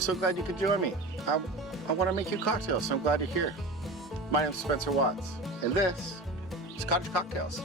I'm so glad you could join me. I want to make you cocktails, so I'm glad you're here. My name's Spencer Watts, and this is Cottage Cocktails.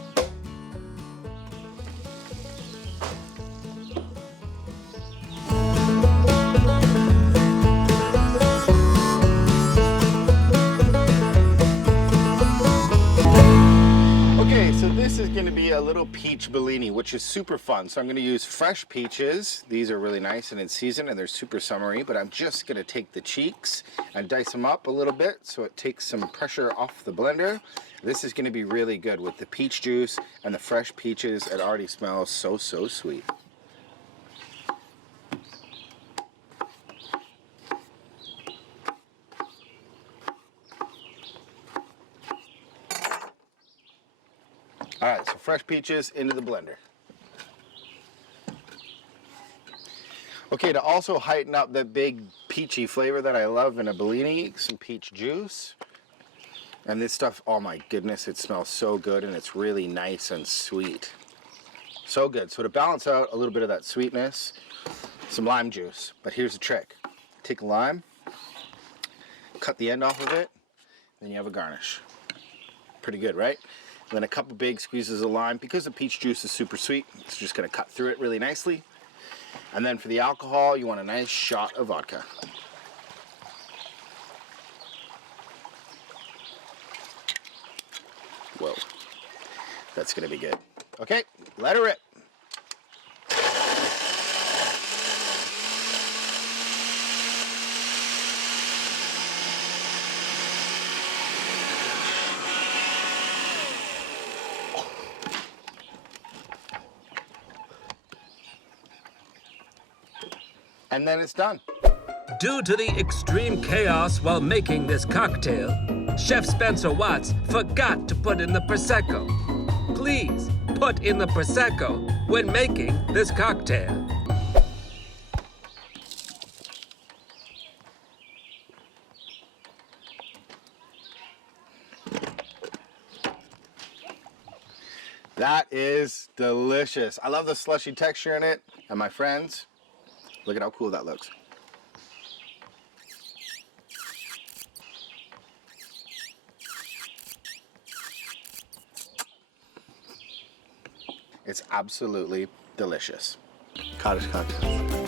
Okay, so this is going to be a little peach Bellini, which is super fun. So I'm going to use fresh peaches. These are really nice and in season, and they're super summery, but I'm just going to take the cheeks and dice them up a little bit so it takes some pressure off the blender. This is going to be really good with the peach juice and the fresh peaches. It already smells so sweet. All right, so fresh peaches into the blender. Okay, to also heighten up that big peachy flavor that I love in a Bellini, some peach juice. And this stuff, oh my goodness, it smells so good and it's really nice and sweet. So good. So to balance out a little bit of that sweetness, some lime juice. But here's the trick. Take a lime, cut the end off of it, then you have a garnish. Pretty good, right? Then a couple big squeezes of lime. Because the peach juice is super sweet, it's just going to cut through it really nicely. And then for the alcohol, you want a nice shot of vodka. Whoa, that's going to be good. Okay, let her rip. And then it's done. Due to the extreme chaos while making this cocktail, Chef Spencer Watts forgot to put in the Prosecco. Please put in the Prosecco when making this cocktail. That is delicious. I love the slushy texture in it. And my friends, look at how cool that looks. It's absolutely delicious. Cottage cocktails.